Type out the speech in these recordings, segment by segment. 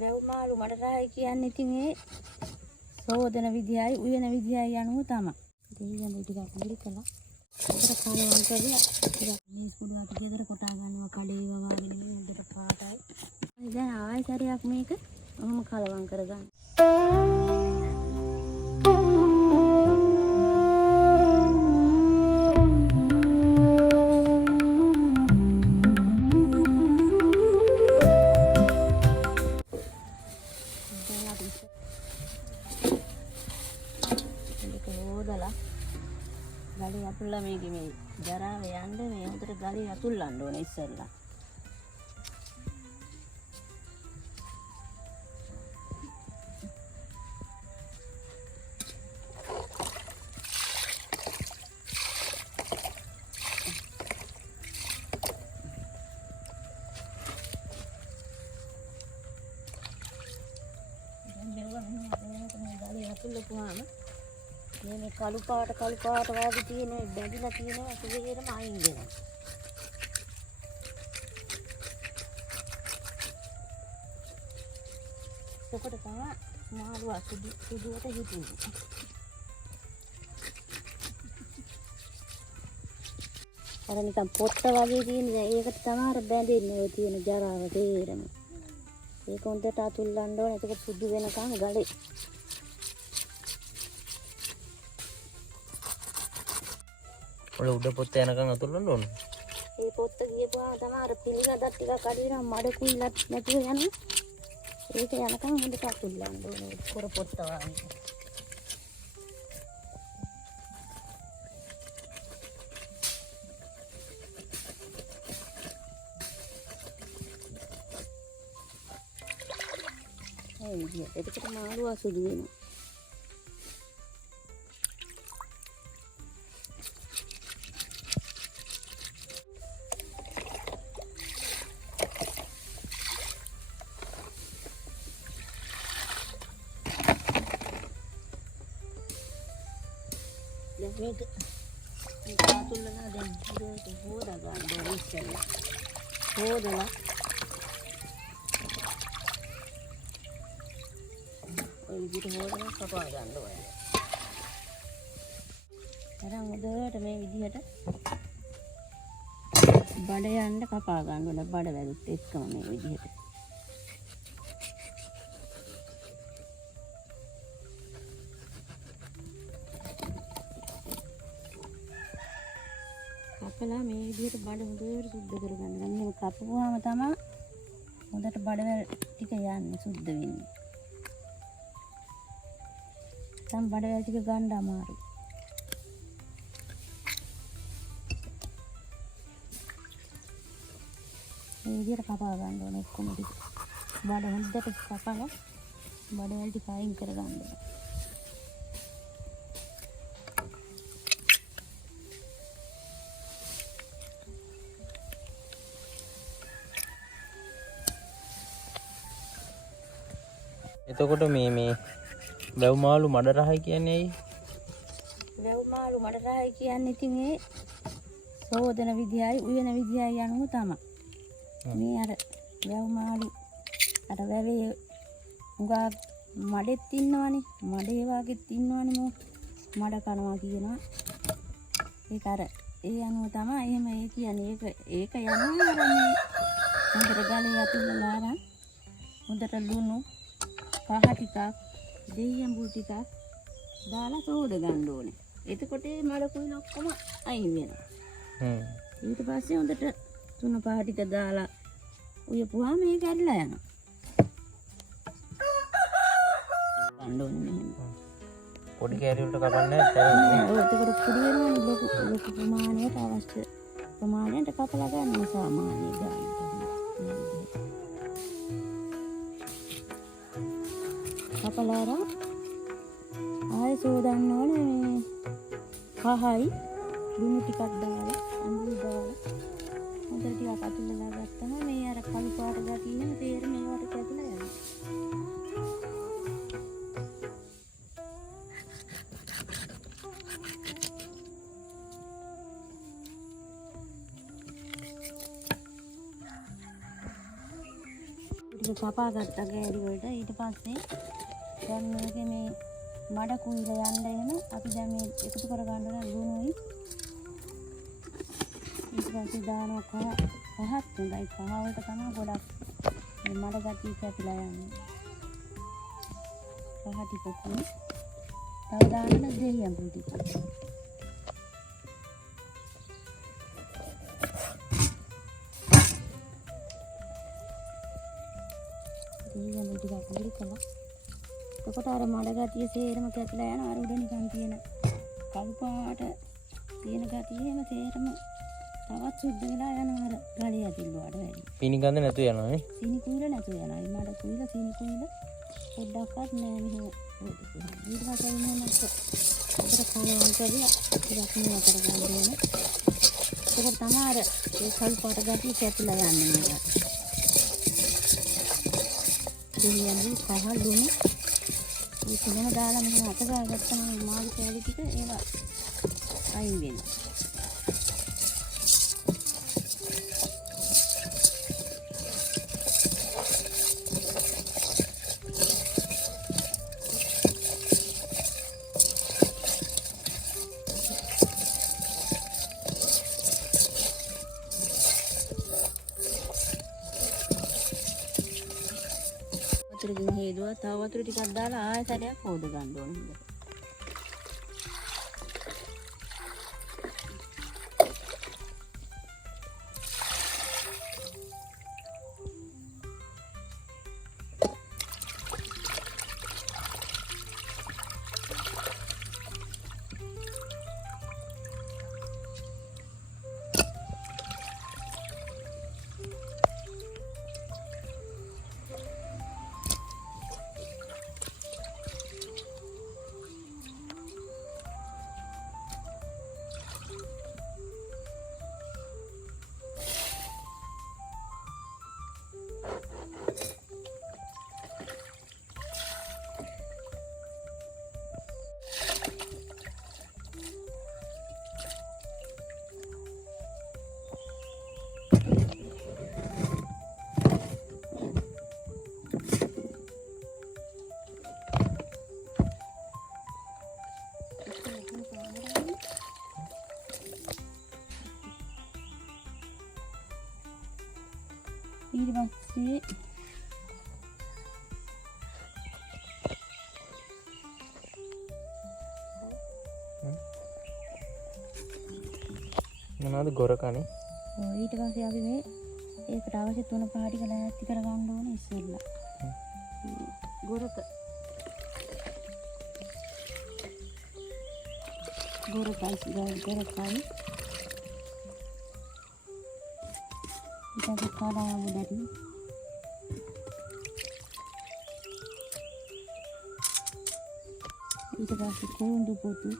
වැව් මාළු මඩ රහයි කියන්නේ ඉතින් ඒ සෝදන විදියයි උයන විදියයි අනුව තමයි. දෙවියන් ටිකක් මිරි කළා. ඒකට කනවා කියලා ටිකක් මේ සුඩුවට ගෙදර කොටා ගන්නවා කඩේ වවාගෙන හොඳට පාටයි. දැන් ආයෙ සැරයක් මේක ඔහොම කලවම් කරගන්න. ගලේ අතුල්ලා මේකේ මේ ජරාව යන්න මේ හොඳට ගලේ අතුල්ලන්න ඕනේ ඉස්සෙල්ලා. දැන් මෙව ගලේ අතුල්ලපුවාම මේ කළු පාට වගේ තියෙන බැඳිලා තියෙනවා ඒකේරම අයින් වෙනවා. එතකොට තමයි මාළුවා සුදුවට හිටින්නේ. අර නිකන් පොත්ත වගේ තියෙන ඒකට තමයි අර බැඳෙන්නේ ඔය තියෙන ජරාව තේරෙම. ඒක හොඳට අතුල්ලන්න ඕනේ. ඒක සුදු වෙනකන් ගලේ ඔය උඩ පොත්ත යනකම් අතුල්ලන්න ඕන. ඒ පොත්ත ගියපුවාම තමයි අර පිළිගදත් ටිකක් අඩිනවා මඩ කුයිලත් නැතුව යනවා. ඒක යනකම් හොඳට අතුල්ලන්න ඕනේ කොර පොත්ත වගේ. ඒ විදිහට එතකොට මාළුවා සුදු වෙනවා. මේක අතුල්ලලා දැන් හොදට හොදා ගන්න ඕනේ ඉස්සෙල්ලා. හොදලා ඔය විදිහට හොදලා කපා ගන්න ඕනේ. අරන් හොදට මේ විදිහට බඩ යන්න කපා ගන්න ඕනේ. බඩ වැදුත් එක්කම මේ විදිහට. කපලා මේ විදිහට බඩ හොඳට සුද්ධ කරගන්න. දැන් මේක කපපුවාම තමයි හොඳට බඩවැල් ටික යන්නේ සුද්ධ වෙන්නේ. දැන් බඩවැල් ටික ගන්න අමාරුයි. මේ විදිහට කපා ගන්න ඕනේ ඔක්කොම ටික. බඩ හොඳට කපලා බඩවැල් ටික අයින් කරගන්න ඕනේ. එතකොට මේ වැව් මාළු මඩ රහයි කියන්නේ ඇයි? වැව් මාළු මඩ රහයි කියන්නේ ඉතින් ඒ සෝදන විදියයි උයන විදියයි අනුව තමයි. මේ අර වැව් මාළු අර වැවේ උගා මඩෙත් ඉන්නවනේ. මඩේ වාගෙත් ඉන්නවනේ මෝ මඩ කනවා කියනවා. ඒක අර ඒ අනුව තමයි එහෙම ඒ කියන්නේ. ඒක යනවා අර මේ හොඳට ගලේ අතුල්ලලා අරන් හොඳට ලුණු කහ ටිකක් දෙයියම්බු ටිකක් දාලා සෝද ගන්න ඕනේ. එතකොට මේ මඩ කුයිල ඔක්කොම අයින් වෙනවා. ඊට පස්සේ හොඳට තුන පහ ටික දාලා උයපුවාම මේක ඇදලා යනවා. ගන්න ඕනේ මෙහෙම. පොඩි කෑලි වලට කපන්නේ නැහැ. ඔව් එතකොට පුඩි වෙනවනේ ලොකු ප්‍රමාණයට අවශ්‍ය ප්‍රමාණයට කපලා ගන්න සාමාන්‍ය ගන්න. කපලාරා ආයෙ සෝදන්න ඕනේ කහයි ලුණු ටිකක් දාලා අඟුරු දාලා හොඳට ටිකක් අතුල්ලලා ගත්තම මේ අර කළු පාට ගතියින තේර මේවට කැපිලා යනවා. ටික කපා ගත්තා ගෑරි වලට. ඊට පස්සේ දැන් මේකේ මේ මඩ කුයිල යන්න එහෙම අපි දැන් මේ එකතු කර ගන්න ඕන ලුණුයි. ඊට පස්සේ දානවා පහත් හොඳයි. පහ වලට තමයි ගොඩක් මේ මඩ ගැටි කැපිලා යන්නේ. පහ ටිකකුයි. තව දාන්න දෙහි අඹුල් ටික. දෙහි අඹුල් ටික අකුරු කළා. එතකොට අර මඩ ගැටිය සේරම කැපිලා යනවා. අර උඩ නිකන් තියෙන කළු පාට තියෙන ගැටියෙම සේරම තවත් සුද්ධ වෙලා යනවා. අර ගලිය ඇතුළේ වඩ වැඩි. පීනි ගඳ නැතු යනවා නේ. සීනි කුයිල නැතු යනවා. මේ මඩ කුයිල සීනි කුයිල පොඩ්ඩක්වත් නෑ මෙහෙම. ඊට පස්සේ ඉන්නේ නැත්නම් අපිට කනවා කියලා ටිකක් මේ අතර ගන්න ඕනේ. ඒක තමයි අර ඒ කළු පාට ගැටිය කැපිලා යන්නේ මේක. දෙවියන්ගේ පහ ලුණු මේ තුනම දාලා මෙහෙම අත ගාගත්තම මාළු කෑලි ටික ඒවා අයින් වෙනවා. වතුරකින් හේදුවා. තව වතුර ටිකක් දාලා ආයතරයක් හොද ගන්න ඕනේ හොඳට. ඊට පස්සේ මොනවාද ගොරකනේ? ඊට පස්සේ අපි මේ ඒකට අවශ්‍ය තුන පහ ටික ලෑස්ති කර ගන්න ඕනේ ඉස්සෙල්ලා. ගොරකයි ඉතින් කාලාම දැරි ඊට පස්සේ කොඳු පොතු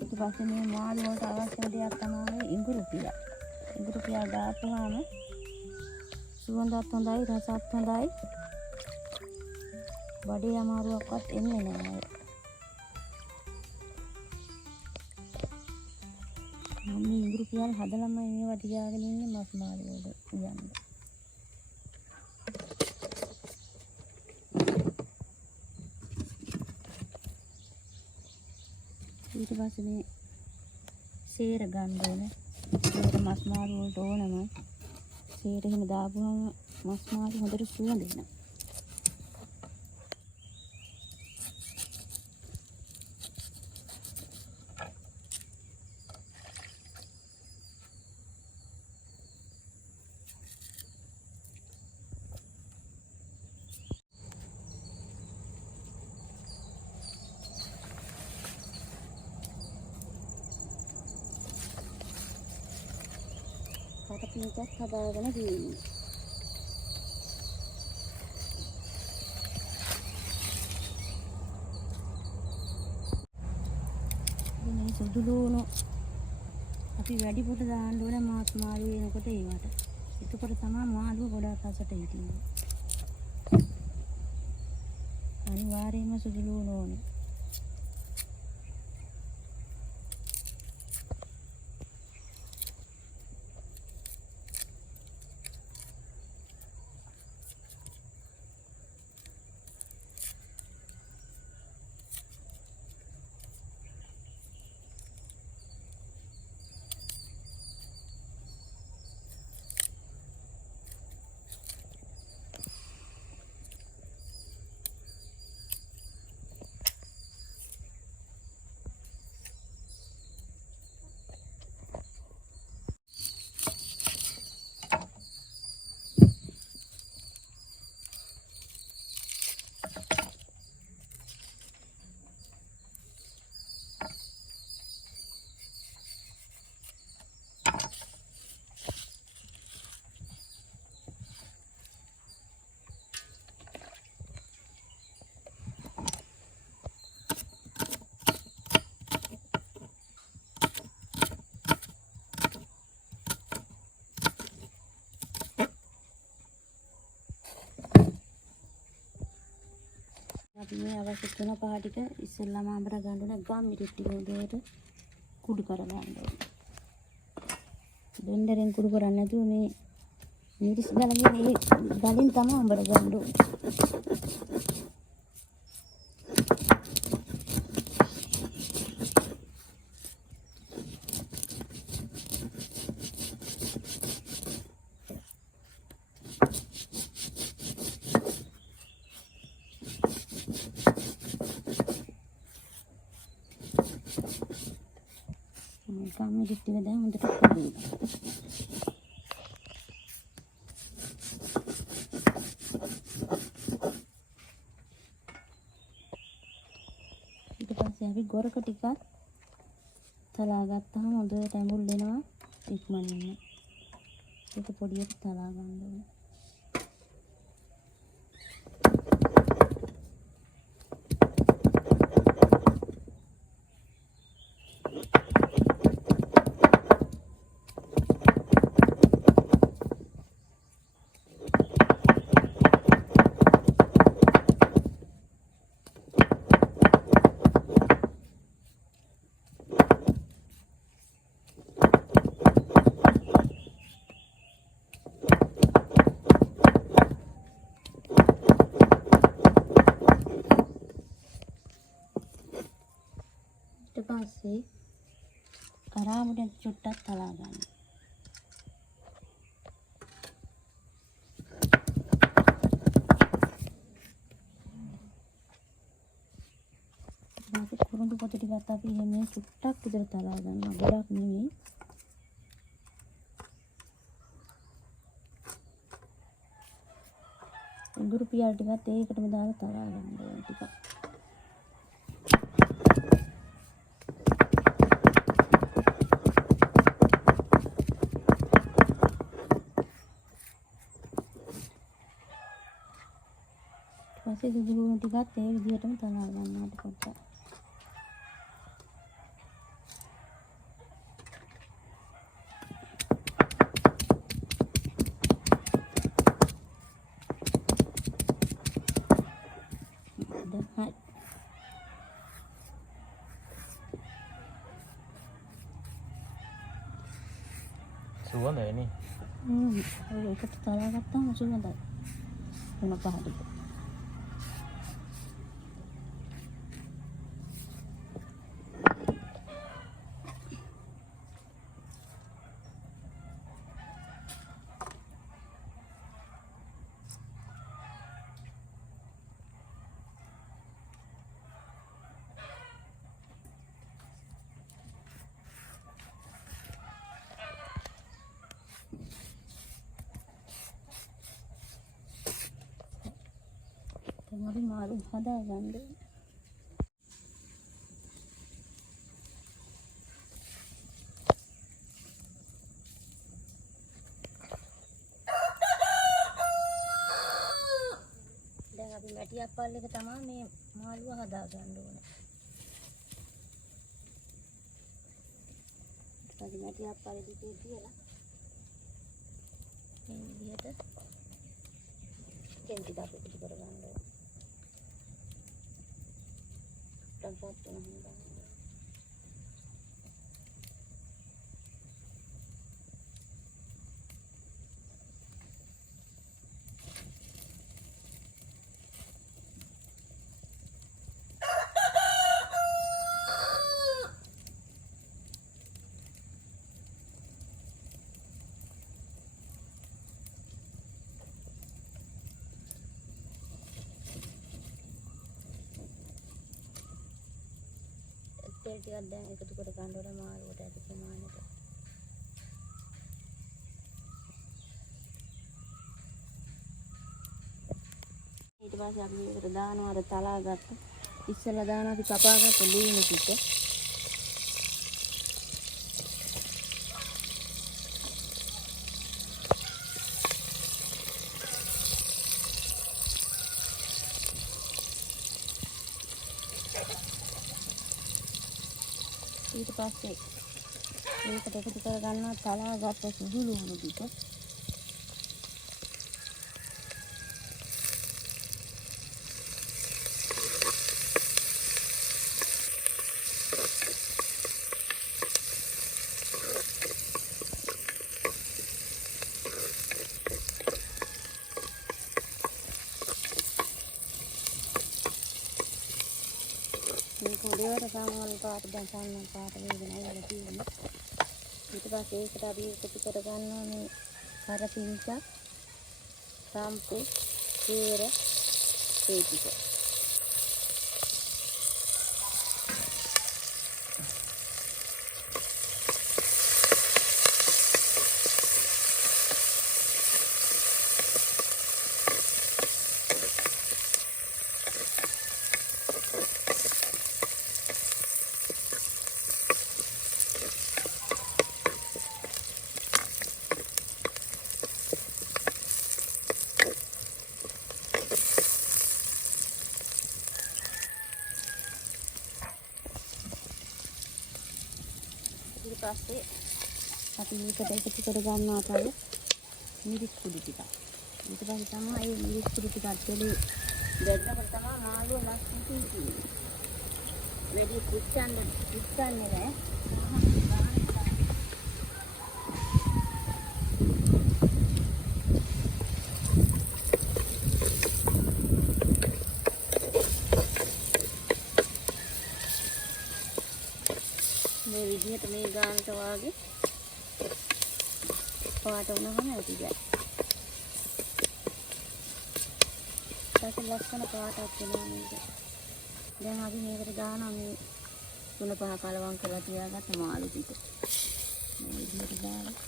ඊට පස්සේ මේ මාළු වලට අවශ්‍ය දෙයක් තමයි ඉඟුරු පියා. ඉඟුරු පියා දාපුවාම සුවඳත් හොඳයි රසත් හොඳයි. බඩේ අමාරුවක්වත් එන්නේ නැහැ. මම මේ ඉඟුරු පියාල හදලම මේවා තියාගෙන ඉන්නේ මස් මාළු වල යන්න. ඊට පස්සේ මේ සේර ගන්න ඕනේ. සේර මස් මාළු වලට ඕනමයි. සේර එහෙම දාපුවම මස් මාළු හොඳට සුවඳ එනවා. පින්කස් හදාගෙන තියෙනවා. මේ සුදු ලුණු අපි වැඩිපුර දාන්න ඕනේ මාස් මාළු වෙනකොට ඒවට. එතකොට තමයි මාළුව ගොඩාක් රසට හිටින්නේ. අනිවාර්යයෙන්ම සුදු ලුණු ඕනේ. මේ අවශ්‍ය තුන පහ ටික ඉස්සෙල්ලාම අඹර ගන්න ඕන. ගම් මිරිස් ටික උදේට කුඩු කර ගන්න ඕන. බෙන්ඩරෙන් කුඩු කරන්නේ නැතුව මේ මිරිස් ගලගෙන ඒ ගලින් තමයි අඹර ගන්න ඕන. ගම් මිරිස් ටික දැන් හොඳට කුඩු වෙනවා. ඊට පස්සේ අපි ගොරක ටිකක් තලා ගත්තාම හොඳට ඇඹුල් වෙනවා ඉක්මනින්ම. ඒක පොඩියට තලා ගන්න ඕනේ. ඊට පස්සේ කරාමුඩෙන් චුට්ටක් තලා ගන්න. ඊට කුරුඳු පොතු ටිකත් අපි මේ චුට්ටක් විතර තලා ගන්නවා. ගොඩක් නෙමෙයි. උඳුරු පියල් ටිකත් ඒකටම දාලා තලා ගන්න ඕන ටිකක්. පස්සේ දුදුලුණු ටිකත් ඒ විදිහටම තලා ගන්නවා පොඩ්ඩක්. හරි. සුවඳයි නේ. ඒකට තලා ගත්තාම සුවඳයි. වෙන පහට. අපි මාළු හදා ගන්න. දැන් අපි මැටි අප්පල් එක තමයි මේ මාළුව හදා ගන්න ඕනේ. ඊට මැටි අප්පල් දෙකේ තියලා මේ විදිහට කෙන්ටි දාපු පිටි කර ගන්න ඕනේ. tempat yang hendak. තෙල් ටිකක් දැන් එකතු කර ගන්න ඕන මාළුවට ඇති ප්‍රමාණයට. ඊට පස්සේ අපි මේකට දානවා අර තලාගත්ත ඉස්සෙල්ලා දානවා අපි කපාගත්ත ලුණු ටික. ඊට පස්සේ මේකට එකතු කර ගන්නවා තලාගත්ත සුදු ලුණු ටික. සාමාන්‍ය පාට දැන් සාමාන්‍ය පාට වේගෙන අයලා තියෙන්නේ. ඊට පස්සේ ඒකට අපි එකතු කර ගන්නවා මේ කරපිංචක්, සම්පු, කේර, ඒ ටික. ඊට පස්සේ අපි මේකට එකතු කර ගන්නවා තව මිරිස් කුඩු ටිකක්. ඊට පස්සේ තමයි මේ මිරිස් කුඩු ටිකක් දෙලේ දැක්කම තමයි මාළුව ලස්සන තියෙන්නේ. වැඩි පුච්චන්නේ නැහැ. මේ විදිහට මේ ගානට වාගේ පාට වුණාම ඇති ගෑ. ඒක ලස්සන පාටක් වෙනවා මේක. දැන් අපි මේකට දානවා මේ 3-5 කලවම් කරලා තියාගත්ත මාළු ටික. මේ විදිහට දාලා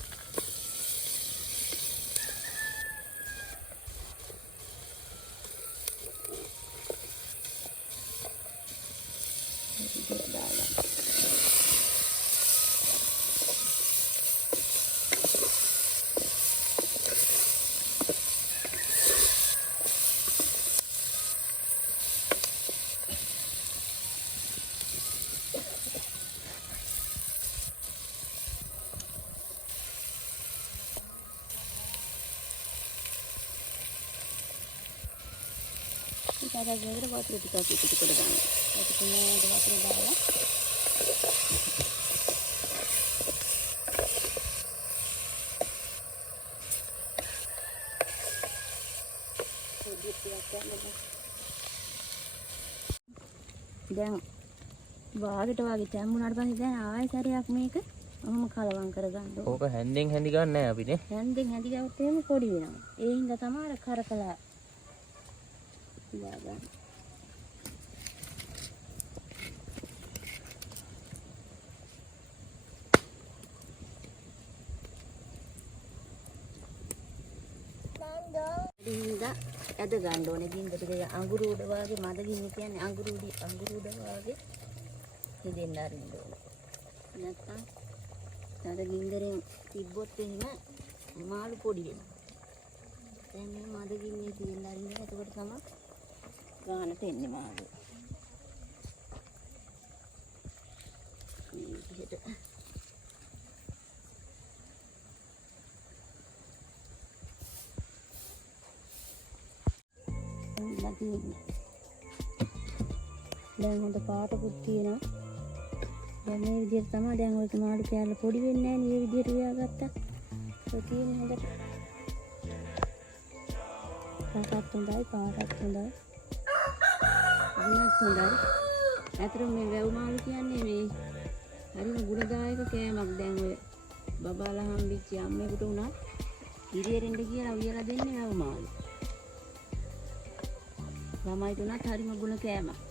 Cara jaga buat kita itu dalam. Kita punya buat dalam. Dan bahagitu lagi campur apa sih? Dan awal cari aku mereka, aku kalawang kerjaan. ඕක හැන්දෙන් හැඳි ගන්න නෑ අපි නේ. හැන්දෙන් හැඳි ගත්තේම පොඩි වෙනවා. ඒ හින්දා තමයි අර කරකලා දාගන්න. හින්දා ඇද ගන්න ඕනේ. ගින්දර දෙක අඟුරු උඩ වගේ මද ගින්න කියන්නේ අඟුරු උඩ වගේ දෙන්න අරින්න ඕනේ. නැත්තම් අර ගින්දරෙන් තිබ්බොත් එහෙම මාළු පොඩි වෙනවා. දැන් මේ මද ගින්නේ තියෙන අරින්න එතකොට තමයි ගානට එන්නේ මාළු. මේ විදිහට දැන් හොඳ පාටකුත් තියෙනවා. දැන් මේ විදිහට තමයි දැන් ඔය මාළු කෑල්ල පොඩි වෙන්නේ නැහැ නේ. මේ විදිහට වියාගත්තා. ඔය තියෙන හොඳට පාටත් හොඳයි, පාටත් හොඳයි. ගුණත් හොඳයි. අතරම මේ වැව් මාළු කියන්නේ මේ හරිම ගුණදායක කෑමක්. දැන් ඔය බබාලා හම්බෙච්ච අම්මෙකුට උනත් ඉරියෙරෙන්න කියලා උයලා දෙන්නේ වැව් මාළු. ළමයි තුනත් හරිම ගුණ කෑමක්.